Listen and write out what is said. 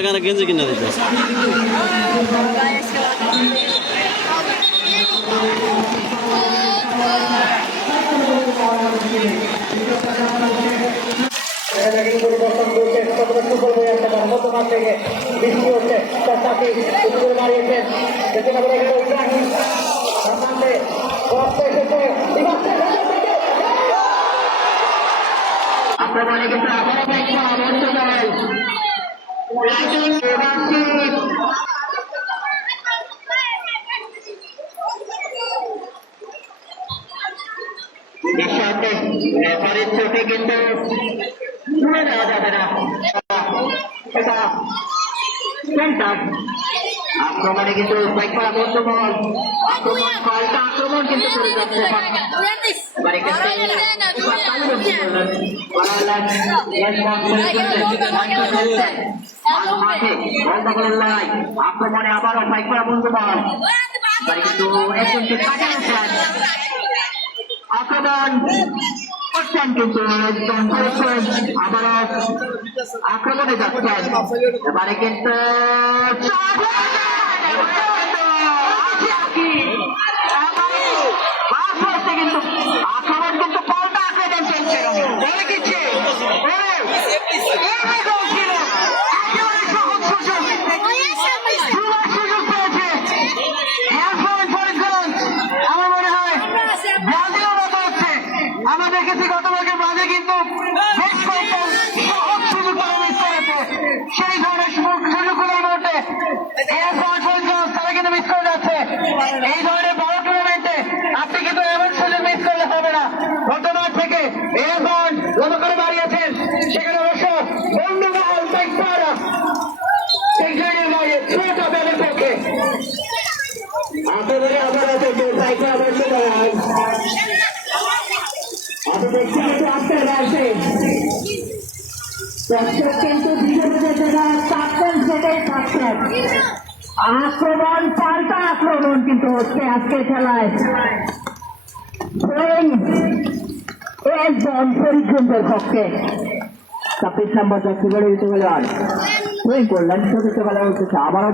এখানে গেঞ্জি কিনে দিতে আক্রমণে কিন্তু আবারও চোটে কিন্তু তুলে নেওয়া যাবে না। এটা আক্রমণে কিন্তু বাইক করা বর্তমান আক্রমণ পাল্টা আক্রমণ কিন্তু করে যাচ্ছে। আক্রমণে আবারও বাইক করা বর্তমান কিন্তু আক্রমণ করছেন কিন্তু আবারও আক্রমণে যাচ্ছেন। এবারে কিন্তু আক্রমণ কিন্তু পাল্টা আক্রমণ চলছে। আমরা দেখেছি গতকালকে মাঝে কিন্তু বেশ কয়েকটা সহজ সুযোগ তারা মিস করেছে। সেই ধরনের সুযোগগুলোর মধ্যে তারা কিন্তু মিস করে যাচ্ছে। এই ধরনের বড় টুর্নামেন্টে আপনি কিন্তু এমন সুযোগ মিস করলে হবে না। বর্তমান থেকে এরকম যত করে বাড়িয়েছেন সেখানে অবশ্য বন্ধুমহল বাইকপাড়া সেই জায়গায় দাঁড়িয়ে ছোটা ব্যালের পক্ষে আপনাদের আবার আছে যে বাইকে আবার চলে আক্রমণ পাল্টা আক্রমণ কিন্তু হচ্ছে আজকে খেলায়। একজন ফরিদগঞ্জের পক্ষে 26 নম্বর যাত্রী বেড়ে দিতে গেলে আর করলেন ছোট বেলা হচ্ছে আবারও